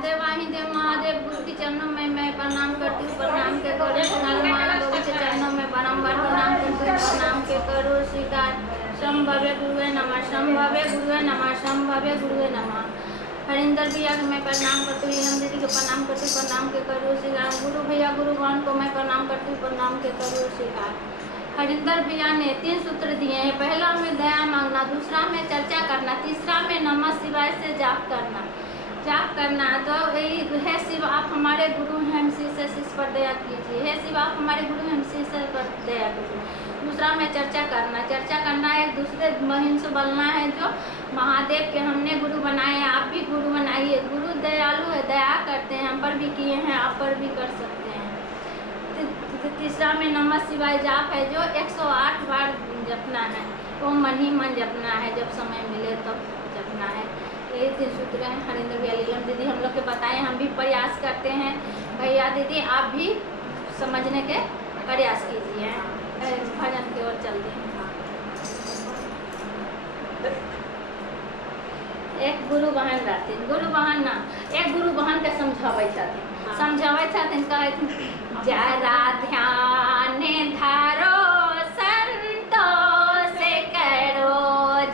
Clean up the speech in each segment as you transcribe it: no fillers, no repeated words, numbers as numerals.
देवाहि देव महादेव गुरु के चरणों में मैं प्रणाम करती हूँ। प्रणाम के करो गुरु के चरणों में बारम्बार प्रणाम करती हूँ। प्रणाम के करो स्वीकार। संभव्य गुरुवे नमः, संभव्य गुरुवे नमः, संभव्य गुरुवे नमः। हरिंदर भैया को मैं प्रणाम करती हूँ। हम दीदी को प्रणाम करती हूँ। प्रणाम के करो स्वीकार। गुरु भैया गुरु बहन को मैं प्रणाम करती हूँ। प्रणाम के करो स्वीकार। हरिंदर भैया ने 3 सूत्र दिए हैं। पहला में दया मांगना, दूसरा में चर्चा करना, तीसरा में नमः शिवाय से जाप करना। तो हे शिव आप हमारे गुरु हैं, हम शिष्य पर दया कीजिए। हे शिव आप हमारे गुरु हैं, हम शिष्य पर दया कीजिए। दूसरा में चर्चा करना एक दूसरे बहन से बोलना है जो महादेव के हमने गुरु बनाए हैं, आप भी गुरु बनाइए। गुरु दयालु है, दया करते हैं, हम पर भी किए हैं, आप पर भी कर सकते हैं। तीसरा में नमः शिवाय जाप है जो 108 बार जपना है। वो मन ही मन जपना है, जब समय मिले तब जपना है। यही 3 सूत्र हैं। हरिंदर भैया लीलम दीदी हम लोग के बताएं, हम भी प्रयास करते हैं। भैया दीदी आप भी समझने के प्रयास कीजिए। भजन की ओर चलते हैं। एक गुरु बहन रहती, गुरु बहन ना एक गुरु बहन के समझावे छथिन कहथिन जरा ध्यान धारो संतों से करो,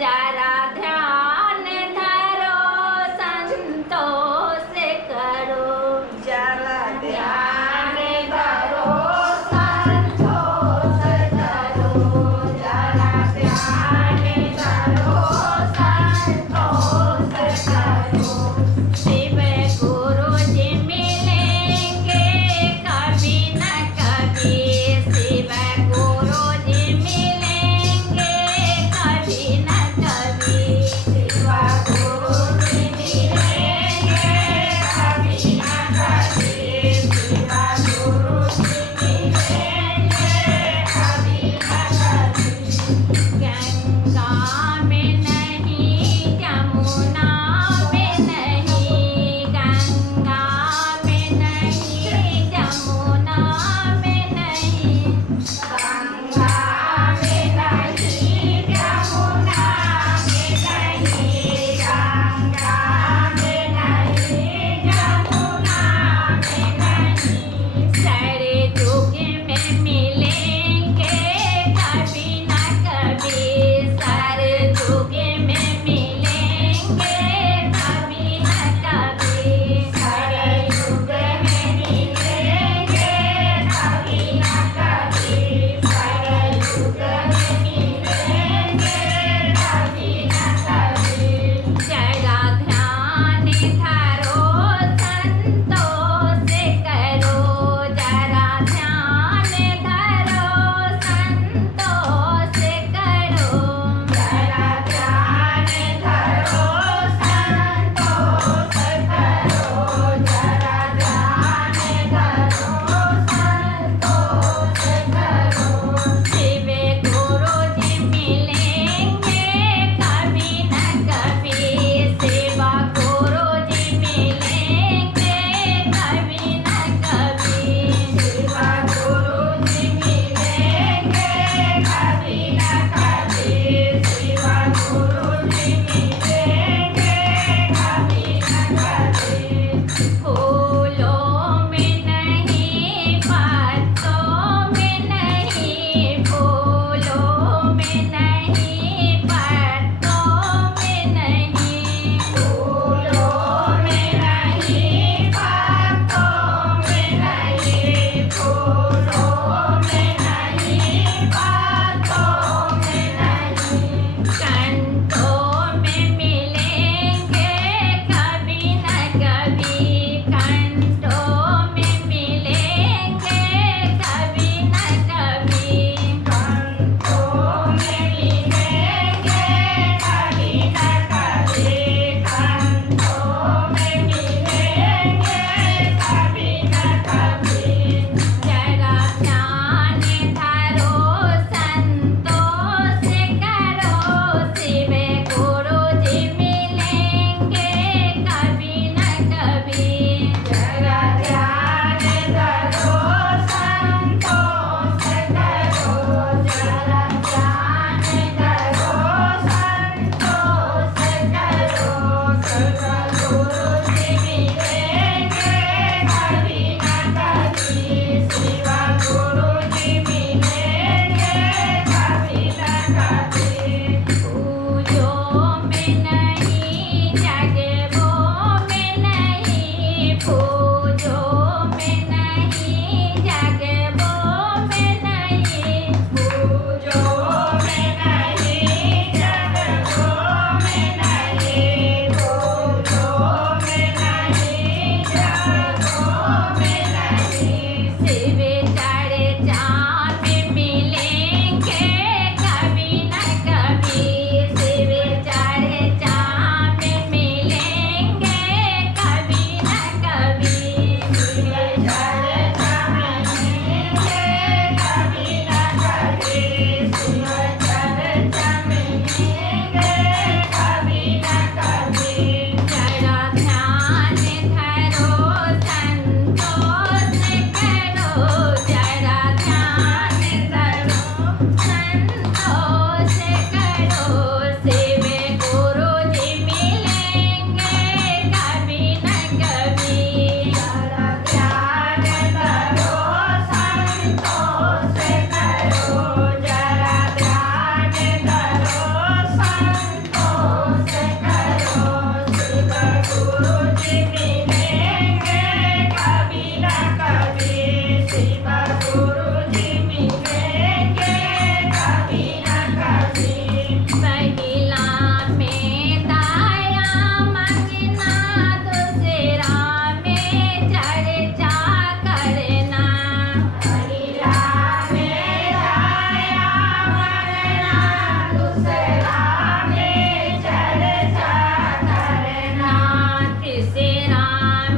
जरा ध्यान धारो संतों से करो, जरा ध्यान धरो संतों से करो, जरा ध्यान धरो संतों से करो। शिव गुरु जी मिलेंगे कभी न कभी, शिव गुरु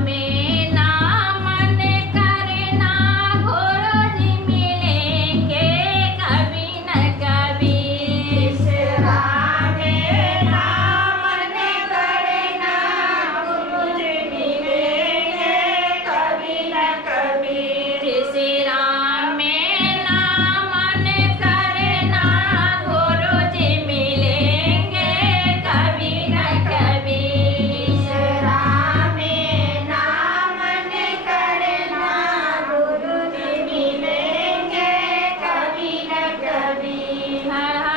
में